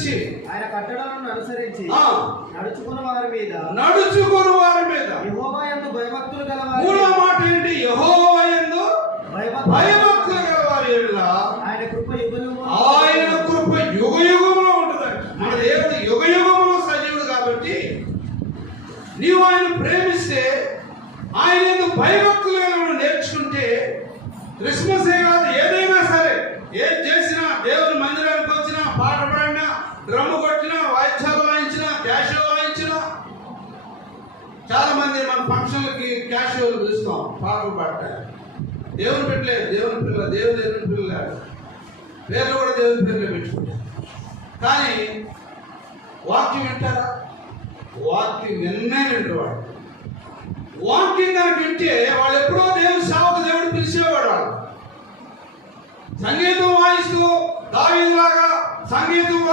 అనుసరించి ఆయన కట్టడలను అనుసరించి నడుచుకున్న వారి మీద యెహోవా యందు భయభక్తులు గలవారు. మూడో మాట ఏంటి? యెహోవా యందు భయభక్తులు గలవారి యెడల ఆయన కృప యుగయుగములో ఉంటుందండి. మన దేవుడు యుగయుగములో సజీవుడు కాబట్టి నీవు ఆయన ప్రేమిస్తే, ఆయన యందు భయభక్తులు గలవారు నేర్చుకుంటే, క్రిస్మస్ కాదు, ఏదైనా సరే, ఏం చేసినా, దేవుని మందిరానికి వచ్చినా, పాట పాడినా, డ్రమ్ము కొట్టినా, వాయిద్యాలు వాయించినా, క్యాషియో వాయించినా, చాలా మంది మన ఫంక్షన్లకి క్యాషియోలు పిలుస్తాం పాటలు పాడతారు. దేవుని పెట్టలేదు, దేవుని పిల్ల, దేవుని పిల్లలు పేర్లు కూడా దేవుని పేర్లు పెట్టుకుంటారు. కానీ వాక్యం వింటారా? వాక్యం విన్నే వింటారు. వాక్యం కనుక వింటే వాళ్ళు ఎప్పుడో దేవుని సేవకు దేవుడు పిలిచేవాడు. వాళ్ళు సంగీతం వాయిస్తూ దావీదులాగా సంగీతం